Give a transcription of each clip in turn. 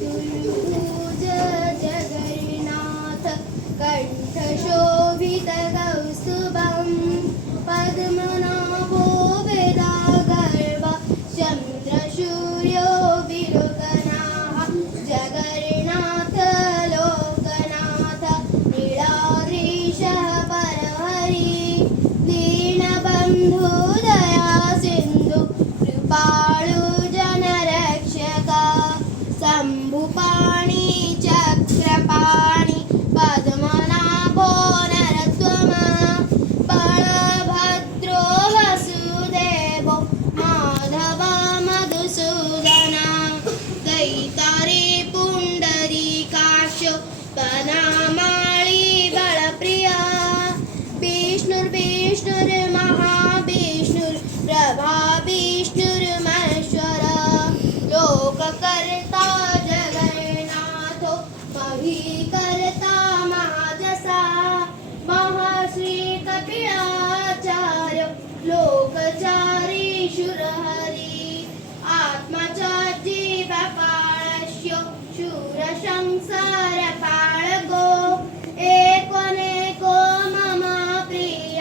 चतुर्भुज जगन्नाथ कण्ठशोभितकौस्तुभम् पद्मनाभो वेदागर्भ चन्द्रसूर्यो विलोकनाः जगन्नाथ लोकनाथ नीलाद्रीशः परहरि दीनबन्धु दया सिन्धु कृपाळु जनरक्षक शम्भुपाणि चक्रपाणि पद्मनाभो नरत्वम बलभद्रो वसुदेवो माधव मधुसूदन दैतारी पुण्डरीकाक्षो वनमाळी बलप्रिया विष्णुर्महाविष्णुर्ब्रह्मा विष्णुर्महेश्वर लोककर्ता जगन्नाथो महीकर्ता महाजसा महर्षि कपिलाचार्यो लोकचारी शूरहरि आत्मा च जीवपालस्य शूरसंसारपालको एकोनेको मम प्रिय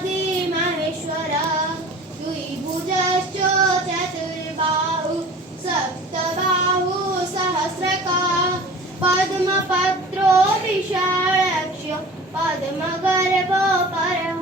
ब्रह्ममादिमहेश्वर द्विभुजश्च चतुर्बाहु सप्तबाहु सहस्रका पद्मपत्रो विशालक्ष्य पद्मगर्भो परः